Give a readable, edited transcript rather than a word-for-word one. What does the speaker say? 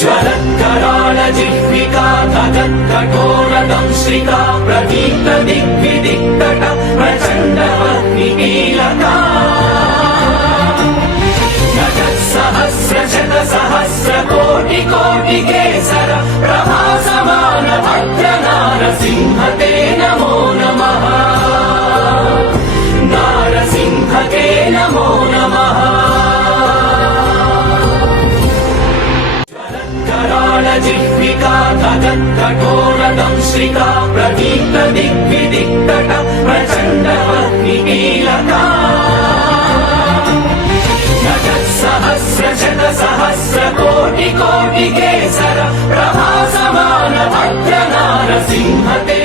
ज्वलत्कराळ जिह्विका तगत्कठोरदंश्रिका प्रदीप्त दिग्विदिक्तट प्रचण्डवह्निकीलका सहस्रशत सहस्रकोटिकोटिकेसर प्रभासमान भद्र नारसिंह ते नमो नमः नारसिंह ते नमो नमः ज्वलत्कराळ जिह्विका तगत्कठोरदंश्रिका प्रदीप्त दिग्विदिक्तट प्रचण्डवह्निकीलका सहस्रशत सहस्रकोटिकोटिकेसर प्रभासमान भद्र नारसिंह ते